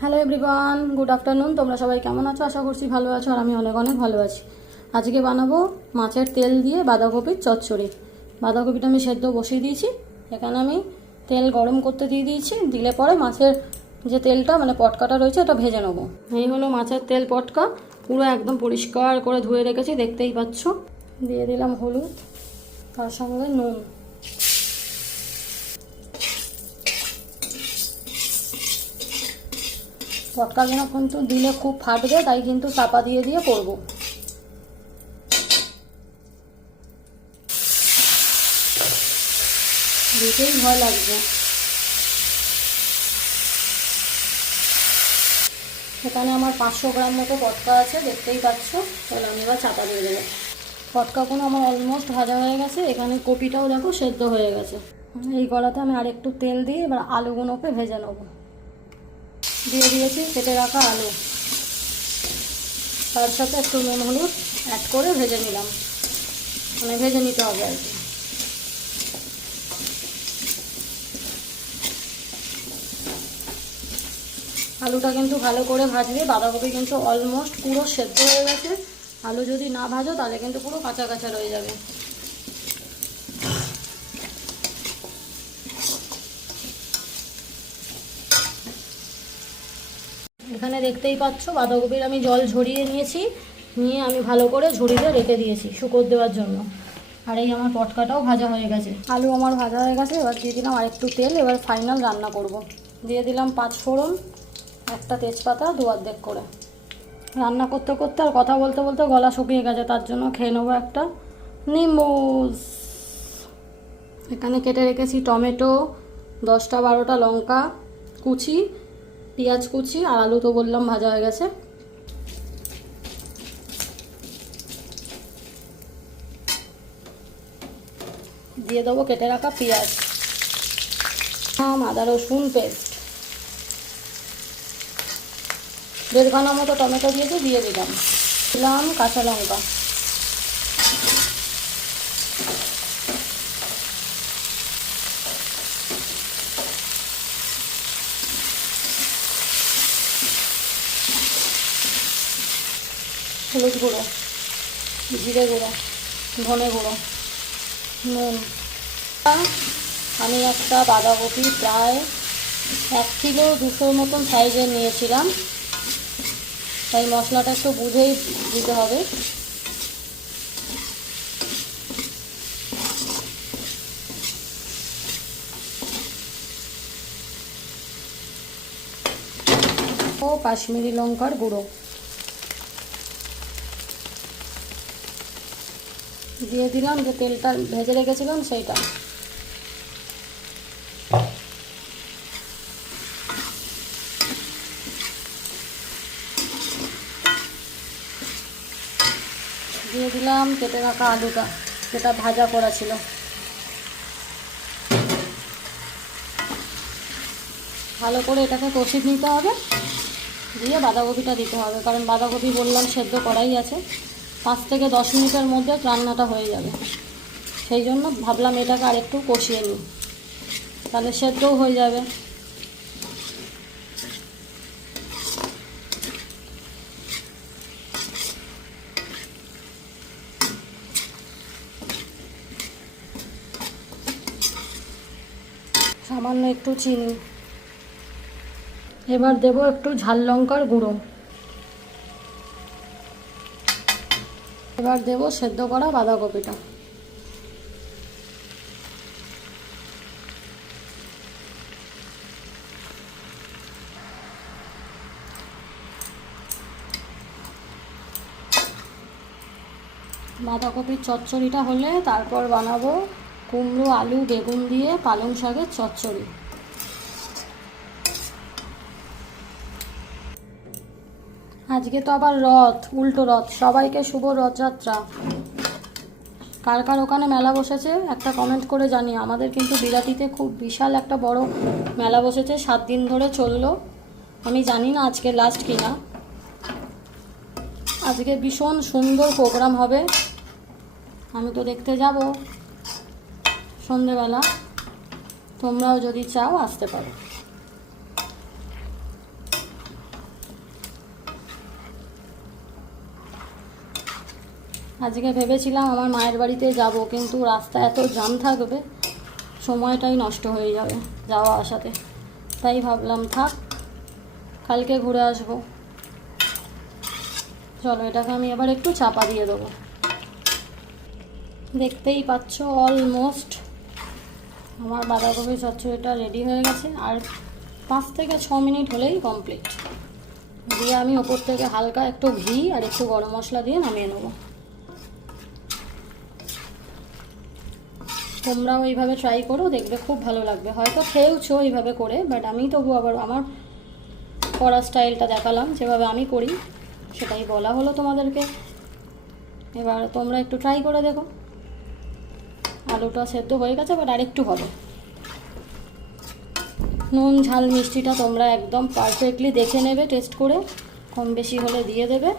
Hello everyone, good afternoon. তোমরা সবাই কেমন আছো? আশা করছি ভালো আছো, আর আমি অনেক অনেক ভালো আছি। আজকে বানাবো মাছের তেল দিয়ে বাঁধাকপির চচ্চড়ি। বাঁধাকপিটা আমি সেদ্ধ বসিয়ে দিয়েছি। এখানে আমি তেল গরম করতে দিয়ে দিয়েছি। দিলে পরে মাছের যে তেলটা মানে পটকাটা রয়েছে এটা ভেজে নেবো। এই হলো মাছের তেল পটকা, পুরো একদম পরিষ্কার করে ধুয়ে রেখেছি, দেখতেই পাচ্ছ। দিয়ে দিলাম হলুদ, তার সঙ্গে নুন। পটকাগুলো কিন্তু দিলে খুব ফাটবে, তাই কিন্তু চাপা দিয়ে দিয়ে করব। দিতেই ভয় লাগবে। এখানে আমার 500 গ্রাম মতো পটকা আছে, দেখতেই পাচ্ছ। তাহলে আমি এবার চাপা দিয়ে দেবো। পটকাগুলো আমার অলমোস্ট ভাজা হয়ে গেছে। এখানে কপিটাও দেখো সেদ্ধ হয়ে গেছে। এই কড়াতে আমি আর একটু তেল দিয়ে এবার আলুগুলোকে ভেজে নেব। দিয়ে দিয়েছি কেটে রাখা আলু, তার সাথে একটু নুন হলুদ অ্যাড করে ভেজে নিলাম, মানে ভেজে নিতে হবে আর কি। আলুটা কিন্তু ভালো করে ভাজবে। বাঁধাকপি কিন্তু অলমোস্ট পুরো সেদ্ধ হয়ে গেছে। আলু যদি না ভাজো তাহলে কিন্তু পুরো কাঁচা কাঁচা রয়ে যাবে। এখানে দেখতেই পাচ্ছ বাঁধাকপির আমি জল ঝরিয়ে নিয়েছি, নিয়ে আমি ভালো করে ঝরিয়ে রেখে দিয়েছি শুকোতে দেওয়ার জন্য। আর এই আমার পটকাটাও ভাজা হয়ে গেছে, আলু আমার ভাজা হয়ে গেছে। এবার দিয়ে দিলাম আরেকটু তেল। এবার ফাইনাল রান্না করব। দিয়ে দিলাম 5 ফোড়ন, একটা তেজপাতা, 2 অর্ধেক করে। রান্না করতে করতে আর কথা বলতে বলতে গলা শুকিয়ে গেছে, তার জন্য খেয়ে নেবো একটা নিম্বুজ। এখানে কেটে রেখেছি টমেটো, 10টা 12টা লঙ্কা কুচি, পেঁয়াজ কুচি, আর আলু তো বললাম ভাজা হয়ে গেছে। দিয়ে দেবো কেটে রাখা পেঁয়াজ, আদা রসুন পেস্ট, 1.5 ঘন্টা মতো টমেটো দিয়েছি, দিয়ে দিলাম কাঁচা লঙ্কা, হলুদ গুঁড়ো, জিরে গুঁড়ো, ধনে গুঁড়ো, নুন। আমি একটা বাঁধাকপি প্রায় 1 কিলো 200 মতন সাইজের নিয়েছিলাম, তাই মশলাটা একটু বুঝেই দিতে হবে। ও কাশ্মীরি লঙ্কার গুঁড়ো দিয়ে দিলাম, যে তেলটা ভেজে রেখেছিলাম সেইটা। দিয়ে দিলাম কেটে রাখা আলুটা, যেটা ভাজা করা ছিল। ভালো করে এটাকে কষিয়ে নিতে হবে, দিয়ে বাঁধাকপিটা দিতে হবে, কারণ বাঁধাকপি বললাম সেদ্ধ করাই আছে। 5 থেকে 10 মিনিটের মধ্যে রান্নাটা হয়ে যাবে। সেই জন্য ভাবলাম এটাকে আর একটু কষিয়ে নিই, তাহলে সেদ্ধও হয়ে যাবে। সামান্য একটু চিনি। এবার দেবো একটু ঝাল লঙ্কার গুঁড়ো। এবার দেবো সেদ্ধ করা বাঁধাকপিটা। বাঁধাকপির চচ্চড়িটা হলে তারপর বানাবো কুমড়ো আলু বেগুন দিয়ে পালং শাকের চচ্চড়ি। আজকে তো আবার রথ, উল্টো রথ। সবাইকে শুভ রথযাত্রা। কার কার ওখানে মেলা বসেছে একটা কমেন্ট করে জানিয়ে। আমাদের কিন্তু বিরাটিতে খুব বিশাল একটা বড় মেলা বসেছে, 7 দিন ধরে চললো। আমি জানি না আজকে লাস্ট কিনা। আজকে ভীষণ সুন্দর প্রোগ্রাম হবে, আমি তো দেখতে যাব সন্ধেবেলা। তোমরাও যদি চাও আসতে পারো। আজকে ভেবেছিলাম আমার মায়ের বাড়িতে যাব, কিন্তু রাস্তা এত জ্যাম থাকবে, সময়টাই নষ্ট হয়ে যাবে যাওয়া আসাতে। তাই ভাবলাম থাক, কালকে ঘুরে আসবো। চলো এটাকে আমি এবার একটু চাপা দিয়ে দেবো। দেখতেই পাচ্ছ অলমোস্ট আমার বাঁধাকপি চচ্চড়িটা রেডি হয়ে গেছে। আর 5 থেকে 6 মিনিট হলেই কমপ্লিট। দিয়ে আমি ওপর থেকে হালকা একটু ঘি আর একটু গরম মশলা দিয়ে নামিয়ে নেবো। তোমরাও এইভাবে ট্রাই করো, দেখবে খুব ভালো লাগবে। হয়তো খেয়েওছো এইভাবে করে, বাট আমি তবু আবার আমার করা স্টাইলটা দেখালাম, যেভাবে আমি করি সেটাই বলা হলো তোমাদেরকে। এবার তোমরা একটু ট্রাই করে দেখো। আলুটা সেদ্ধ হয়ে গেছে, বাট আরেকটু হবে। নুন ঝাল মিষ্টিটা তোমরা একদম পারফেক্টলি দেখে নেবে, টেস্ট করে। কম বেশি হলে দিয়ে দেবে।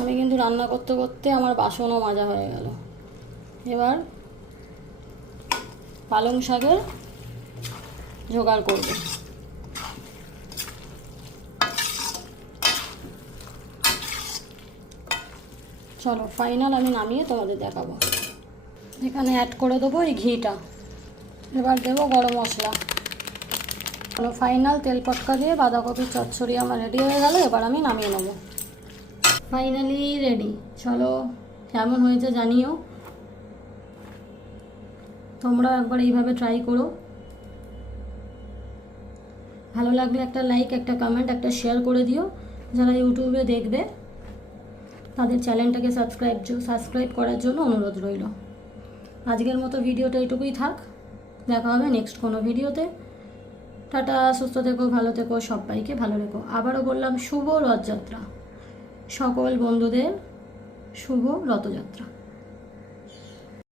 আমি কিন্তু রান্না করতে করতে আমার বাসনও মাজা হয়ে গেল। এবার পালং শাকের জোগাড় করব। চলো ফাইনাল আমি নামিয়ে তোমাদের দেখাবো। এখানে অ্যাড করে দেবো এই ঘিটা। এবার দেবো গরম মশলা। ফাইনাল তেল পটকা দিয়ে বাঁধাকপির চচ্চড়ি আমার রেডি হয়ে গেল। এবার আমি নামিয়ে নেবো। Finally ready. চলো কেমন হয়েছে জানিও। তোমরাও একবার এইভাবে ট্রাই করো। ভালো লাগলে একটা লাইক, একটা কমেন্ট, একটা শেয়ার করে দিও। যারা ইউটিউবে দেখবে তাদের চ্যানেলটাকে সাবস্ক্রাইব করার জন্য অনুরোধ রইল। আজকের মতো ভিডিওটা এইটুকুই থাক। দেখা হবে নেক্সট কোনো ভিডিওতে। টাটা, সুস্থ থেকো, ভালো থেকো, সবাইকে ভালো রেখো। আবারও বললাম শুভ রথযাত্রা। সকল বন্ধুদের শুভ রথযাত্রা।